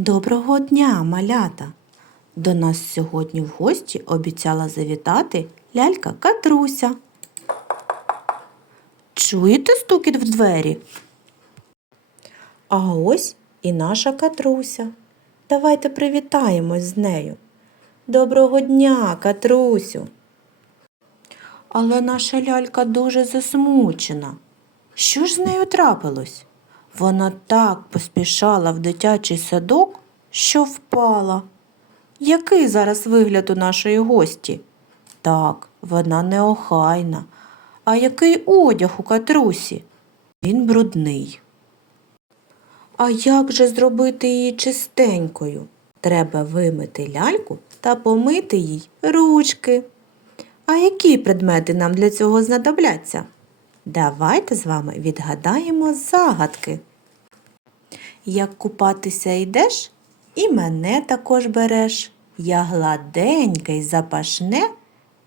Доброго дня, малята! До нас сьогодні в гості обіцяла завітати лялька Катруся. Чуєте стукіт в двері? А ось і наша Катруся. Давайте привітаємось з нею. Доброго дня, Катрусю. Але наша лялька дуже засмучена. Що ж з нею трапилось? Вона так поспішала в дитячий садок, що впала. Який зараз вигляд у нашої гості? Так, вона неохайна. А який одяг у катрусі? Він брудний. А як же зробити її чистенькою? Треба вимити ляльку та помити їй ручки. А які предмети нам для цього знадобляться? Давайте з вами відгадаємо загадки. Як купатися йдеш, і мене також береш. Я гладенька й запашне,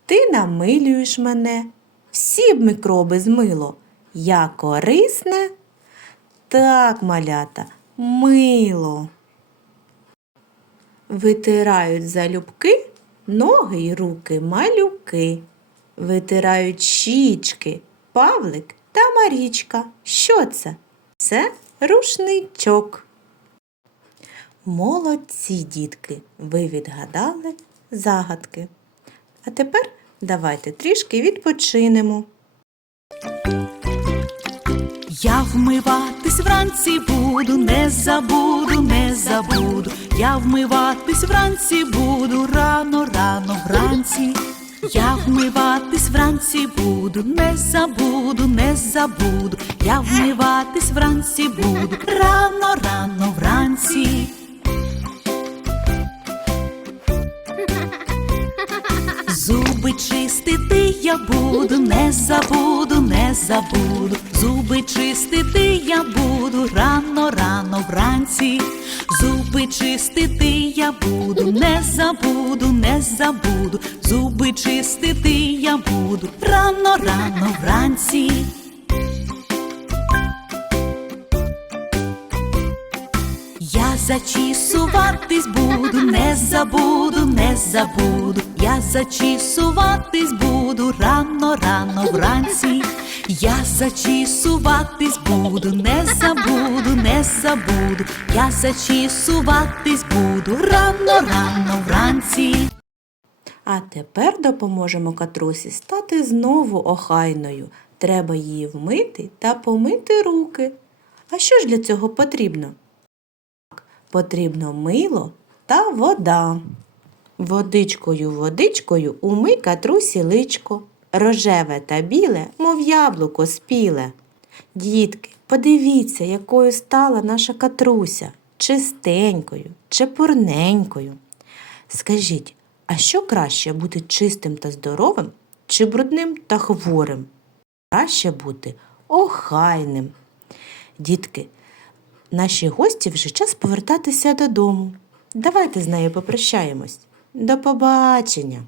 ти намилюєш мене. Всі б мікроби змило. Я корисне. Так, малята, мило. Витирають залюбки ноги й руки малюки. Витирають щічки, Павлик та Марічка. Що це? Це рушничок. Молодці, дітки, ви відгадали загадки. А тепер давайте трішки відпочинемо. Я вмиватись вранці буду, не забуду, не забуду. Я вмиватись вранці буду, рано, рано вранці. Я вмиватись вранці буду, не забуду, не забуду. Я вмиватись вранці буду, рано, рано вранці. Зуби чистити я буду, не забуду, не забуду. Зуби чистити я буду рано, рано вранці. Зуби чистити я буду, не забуду, не забуду. Зуби чистити я буду рано, рано вранці. Я зачісуватись буду, не забуду, не забуду. Я зачісуватись буду рано, рано вранці. Я зачісуватись буду, не забуду, не забуду. Я зачісуватись буду рано, рано вранці. А тепер допоможемо катрусі стати знову охайною. Треба її вмити та помити руки. А що ж для цього потрібно? Потрібно мило та вода. Водичкою, водичкою умий катрусі личко, рожеве та біле, мов яблуко спіле. Дітки, подивіться, якою стала наша катруся, чистенькою, чепурненькою. Скажіть, а що краще бути чистим та здоровим чи брудним та хворим? Краще бути охайним. Дітки, нашій гості вже час повертатися додому. Давайте з нею попрощаємось. До побачення!